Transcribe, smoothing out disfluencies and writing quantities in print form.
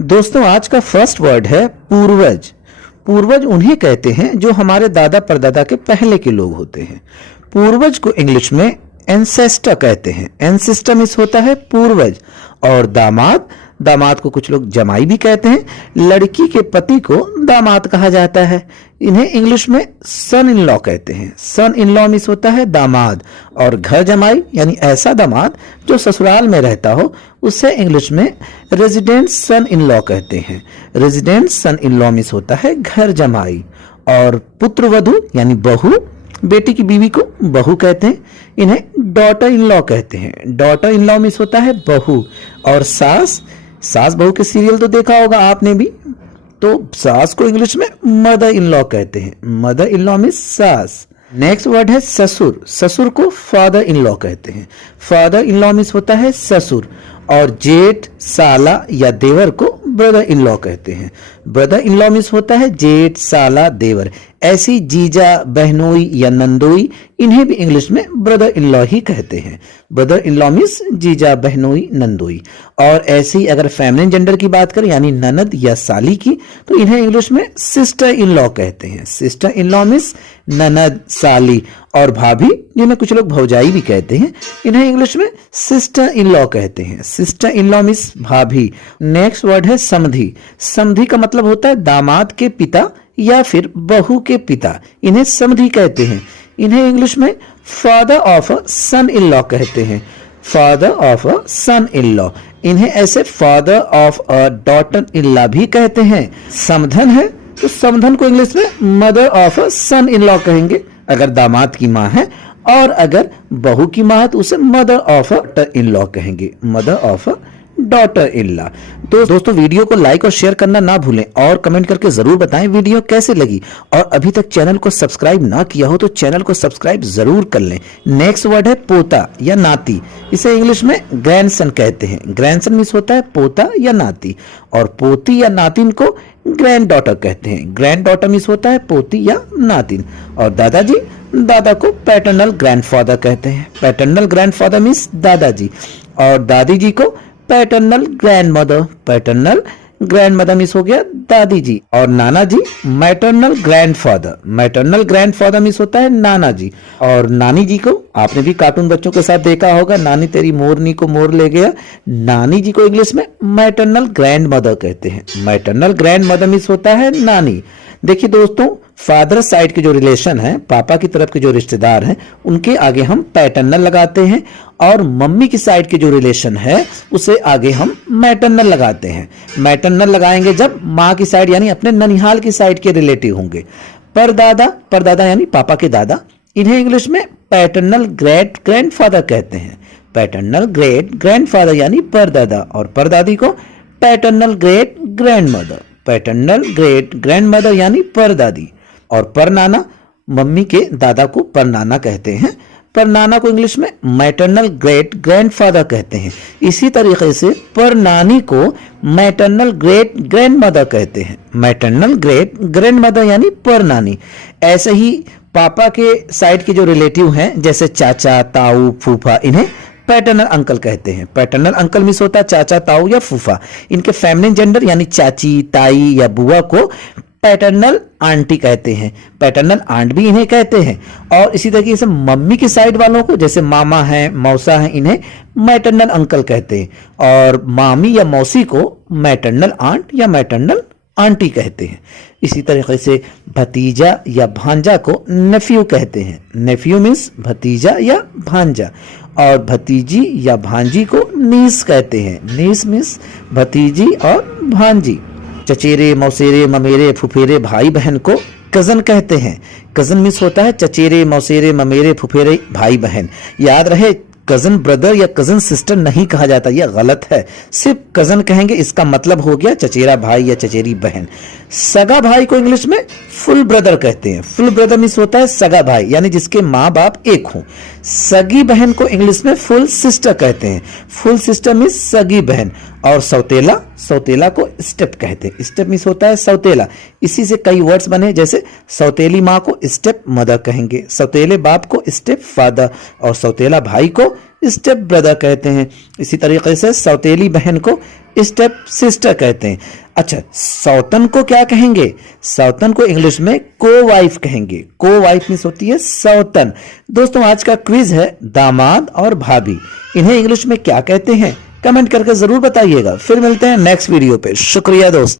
दोस्तों आज का फर्स्ट वर्ड है पूर्वज। पूर्वज उन्हें कहते हैं जो हमारे दादा परदादा के पहले के लोग होते हैं। पूर्वज को इंग्लिश में एंसेस्टर कहते हैं। एंसेस्टर मीन्स होता है पूर्वज। और दामाद, दामाद को कुछ लोग जमाई भी कहते हैं। लड़की के पति को दामाद कहा जाता है। इन्हें इंग्लिश में सन इन लॉ कहते हैं। सन इन लॉ मीन्स होता है दामाद। और घर जमाई यानी ऐसा दामाद जो ससुराल में रहता हो उसे इंग्लिश में रेजिडेंट सन इन लॉ कहते हैं। Resident son in law means होता है घर जमाई। और पुत्र वधू यानी बहू, बेटी की बीवी को बहू कहते हैं। इन्हें डॉटर इन लॉ कहते हैं। डॉटर इन लॉ मीन्स होता है बहू। और सास, सास बहू के सीरियल तो देखा होगा आपने भी, तो सास को इंग्लिश में मदर इन लॉ कहते हैं। मदर इन लॉ मीन्स सास। नेक्स्ट वर्ड है ससुर। ससुर को फादर इन लॉ कहते हैं। फादर इन लॉ मीन्स होता है ससुर। और जेठ, साला या देवर को ब्रदर इन लॉ कहते हैं। ब्रदर इन लॉ मीन्स होता है जेठ, साला, देवर। ऐसी जीजा, बहनोई या नंदोई, इन्हें भी इंग्लिश में ब्रदर इन लॉ ही कहते हैं। ब्रदर इन लॉ मीन्स जीजा, बहनोई, नंदोई। और ऐसे ही अगर फेमिनिन जेंडर की बात करें यानी ननद या साली की, तो इन्हें इंग्लिश में सिस्टर इन लॉ कहते हैं। सिस्टर इन लॉ मीन्स ननद, साली। और भाभी, जिन्हें कुछ लोग भौजाई भी कहते हैं, इन्हें इंग्लिश में सिस्टर इन लॉ कहते हैं। सिस्टर इन लॉ मीन्स भाभी। नेक्स्ट वर्ड है समधी। समधी का मतलब होता है दामाद के पिता या फिर बहू के पिता। इन्हें समधी कहते हैं। इन्हें इंग्लिश में father of a son in law कहते हैं। Father of a son in law. इन्हें ऐसे father of a daughter in law भी कहते हैं। समधन है तो समधन को इंग्लिश में mother of a son in law कहेंगे अगर दामाद की माँ है। और अगर बहू की माँ है तो उसे mother of a daughter in law कहेंगे। Mother of a daughter in law. तो दोस्तों वीडियो को लाइक और शेयर करना ना भूलें और कमेंट करके जरूर बताएं वीडियो कैसे लगी। और अभी तक चैनल को सब्सक्राइब ना किया हो तो चैनल को सब्सक्राइब जरूर कर लें। नेक्स्ट वर्ड है पोता या नाती। इसे इंग्लिश में ग्रैंडसन कहते हैं। ग्रैंडसन मीन्स होता है पोता या नाती। और पोती या नातिन को ग्रैंड डॉटर कहते हैं। ग्रैंड डॉटर मीन्स होता है पोती या नातिन। और दादाजी, दादा को पैटर्नल ग्रैंडफादर कहते हैं। पैटर्नल ग्रैंडफादर मीन्स दादाजी। और दादी जी को paternal grandmother. Paternal grandmother means हो गया दादी जी। और नाना जी maternal grandfather. Maternal grandfather means होता है नाना जी। और नानी जी को आपने भी कार्टून बच्चों के साथ देखा होगा, नानी तेरी मोरनी को मोर ले गया। नानी जी को इंग्लिश में मैटरनल ग्रैंडमदर कहते हैं। मैटरनल ग्रैंडमदर मीन्स होता है नानी। देखिए दोस्तों, फादर साइड के जो रिलेशन है, पापा की तरफ के जो रिश्तेदार हैं, उनके आगे हम पैटर्नल लगाते हैं। और मम्मी की साइड के जो रिलेशन है उसे आगे हम मैटरनल लगाते हैं। मैटरनल लगाएंगे जब माँ की साइड यानी अपने ननिहाल की साइड के रिलेटिव होंगे। परदादा, परदादा यानी पापा के दादा, इन्हें इंग्लिश में पैटर्नल ग्रेट ग्रैंडफादर कहते हैं। पैटर्नल ग्रेट ग्रैंडफादर यानी परदादा। और परदादी को paternal great grandmother. Paternal great grandmother यानी परदादी। और परनाना, मम्मी के दादा को परनाना कहते हैं। परनाना को इंग्लिश में मैटरनल ग्रेट ग्रैंडफादर कहते हैं। इसी तरीके से परनानी को मैटरनल ग्रेट ग्रैंडमदर कहते हैं। मैटरनल ग्रेट ग्रैंडमदर यानी परनानी। ऐसे ही पापा के साइड के जो रिलेटिव हैं जैसे चाचा, ताऊ, फूफा, इन्हें पैटर्नल अंकल कहते हैं। पैटर्नल अंकल मीन्स होता है चाचा, ताऊ या फूफा। इनके फेमिनिन जेंडर यानी चाची, ताई या बुआ को पैटर्नल आंटी कहते हैं। पैटर्नल आंट भी इन्हें कहते हैं। और इसी तरीके से मम्मी की साइड वालों को जैसे मामा हैं, मौसा हैं, इन्हें मैटरनल अंकल कहते हैं। और मामी या मौसी को मैटरनल आंट या मैटरनल आंटी कहते हैं। इसी तरीके से भतीजा या भांजा को नेफ्यू कहते हैं। नेफ्यू मीन्स भतीजा या भांजा। और भतीजी या भांजी को नीस कहते हैं। नीस मीन्स भतीजी और भांजी। चचेरे, मौसेरे, ममेरे, फुफेरे भाई बहन को कजन कहते हैं। कजन मीन्स होता है चचेरे, मौसेरे, ममेरे, फुफेरे भाई बहन। याद रहे, कजन ब्रदर या कजन सिस्टर नहीं कहा जाता, यह गलत है। सिर्फ कजन कहेंगे, इसका मतलब हो गया चचेरा भाई या चचेरी बहन। सगा भाई को इंग्लिश में फुल ब्रदर कहते हैं। फुल ब्रदर मीन्स होता है सगा भाई यानी जिसके माँ बाप एक हों। सगी बहन को इंग्लिश में फुल सिस्टर कहते हैं। फुल सिस्टर मीन्स सगी बहन। और सौतेला, सौतेला को स्टेप कहते हैं। स्टेप मीन्स होता है सौतेला। इसी से कई वर्ड्स बने, जैसे सौतेली माँ को स्टेप मदर कहेंगे, सौतेले बाप को स्टेप फादर, और सौतेला भाई को स्टेप ब्रदर कहते हैं। इसी तरीके से सौतेली बहन को स्टेप सिस्टर कहते हैं। अच्छा, सौतन को क्या कहेंगे? सौतन को इंग्लिश में को वाइफ कहेंगे। को वाइफ मीन्स होती है सौतन। दोस्तों, आज का क्विज है दामाद और भाभी, इन्हें इंग्लिश में क्या कहते हैं? कमेंट करके जरूर बताइएगा। फिर मिलते हैं नेक्स्ट वीडियो पे। शुक्रिया दोस्त।